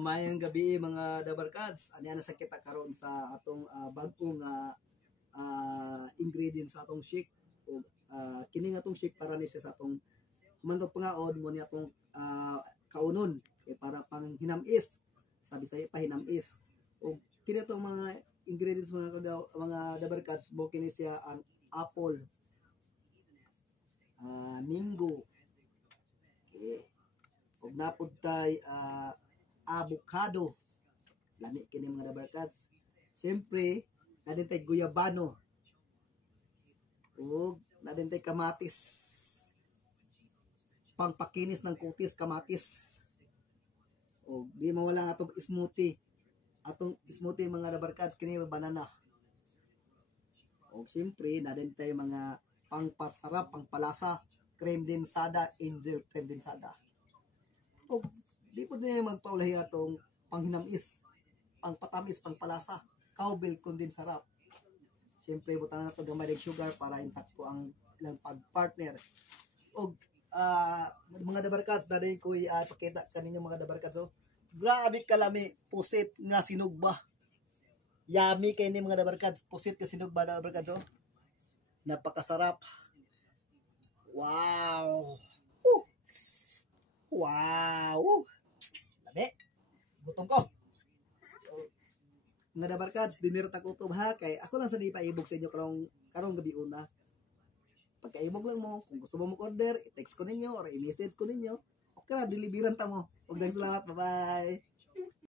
Mayong gabi mga dabarkads. Ani na sa kita karon sa atong bagong ingredients sa atong shake. O kini nga atong shake para ni sa atong humantog pangaon mo ni atong kaunon para pang hinamis. Sabi sa pa hinamis. O kini atong mga ingredients mga dabarkads mo kini siya ang apple, mango, ug napod tay avocado. Lami kini mga dabarkads. Siyempre, nadin tay guyabano. Ug nadin tay kamatis. Pangpakinis ng kutis kamatis. Ug di mawala nga atong smoothie. Atong smoothie mga dabarkads kini banana. Ug siyempre, nadin tay mga pangpasarap, pangpalasa, creme densada, angel creme densada. Ug di po din magpaulahi atong panghinamis, pangpatamis, pangpalasa, cowbell kundi sarap. Siyempre, butang na ito gamay ng sugar para insakto ang ilang pagpartner. Ug mga dabarkads, dahil ko ipakita kaninyo mga dabarkads. So, grabe kalami, pusit nga sinugba. Yummy kayo ni mga dabarkads, pusit nga sinugba dabarkads. So, napakasarap. Wow! Woo! Wow! Labi! Gutom ko! Mga dabarkads, dinirta ko ito ha, kay ako lang sa ipaibog sa inyo karong gabi una. Pagkaibog lang mo, kung gusto mo mag-order, i-text ko ninyo or i-message ko ninyo, okay na, deliveran ta mo. Huwag salamat, bye-bye!